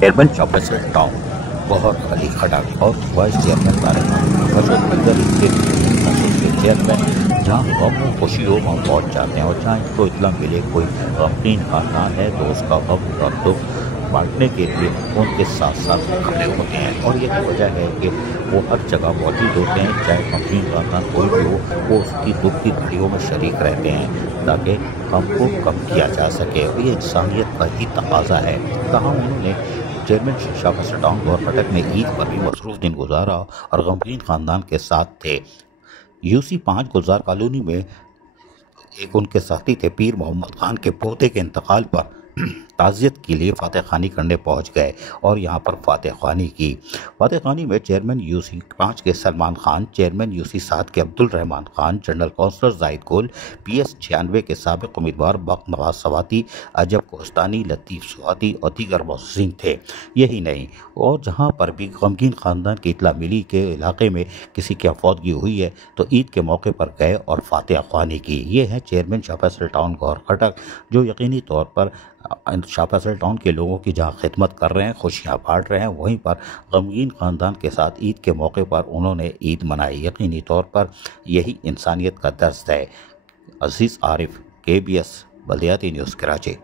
Chairman शॉफेसर town Gauhar Ali खटक और vice chairman Tariq Masood मंजर के चेयरमैन जहाँ गम हो खुशी हो वहाँ पहुँच जाते हैं और जहाँ इनको इतला मिले कोई गमगीन खानदान है तो उसका गम और दुख बांटने के लिए उनके साथ साथ खड़े होते हैं। और यही वजह है कि वो हर जगह मौजूद होते हैं, चाहे गमगीन खानदान कोई भी हो, वो उसकी दुख की घड़ियों में शरीक रहते हैं ताकि गम को कम किया जा सके। ये इंसानियत का ही तकाजा है। कहाँ उन्होंने चेयरमैन शॉफेसर टाउन गौहर खटक ने ईद पर भी मसरूफ दिन गुजारा और गमगीन खानदान के साथ थे। यूसी 5 गुलजार कॉलोनी में एक उनके साथी थे पीर मोहम्मद खान के पोते के इंतकाल पर ताज़ियत के लिए फातह खानी करने पहुंच गए और यहां पर फातह खानी की। फातह खानी में चेयरमैन यूसी 5 के सलमान खान, चेयरमैन यूसी 7 के अब्दुल रहमान खान, जनरल काउंसलर जाहिद गोल, PS 96 के साबिक उम्मीदवार बख्त नवाज सवाती, अजब कोस्तानी, लतीफ़ सुहाती और दीगर मोहसिन थे। यही नहीं, और जहां पर भी गमगीन खानदान की इतला मिली के इलाके में किसी की अफवादगी हुई है तो ईद के मौके पर गए और फातह खानी की। ये है चेयरमैन शॉफेसर टाउन गौहर खटक, जो यकीनी तौर पर शॉफेसर टाउन के लोगों की जहां खिदमत कर रहे हैं, खुशियां बांट रहे हैं, वहीं पर गमगीन खानदान के साथ ईद के मौके पर उन्होंने ईद मनाई। यकीनी तौर पर यही इंसानियत का दर्स है। अजीज़ आरिफ, KBS बल्दियाती न्यूज़, कराची।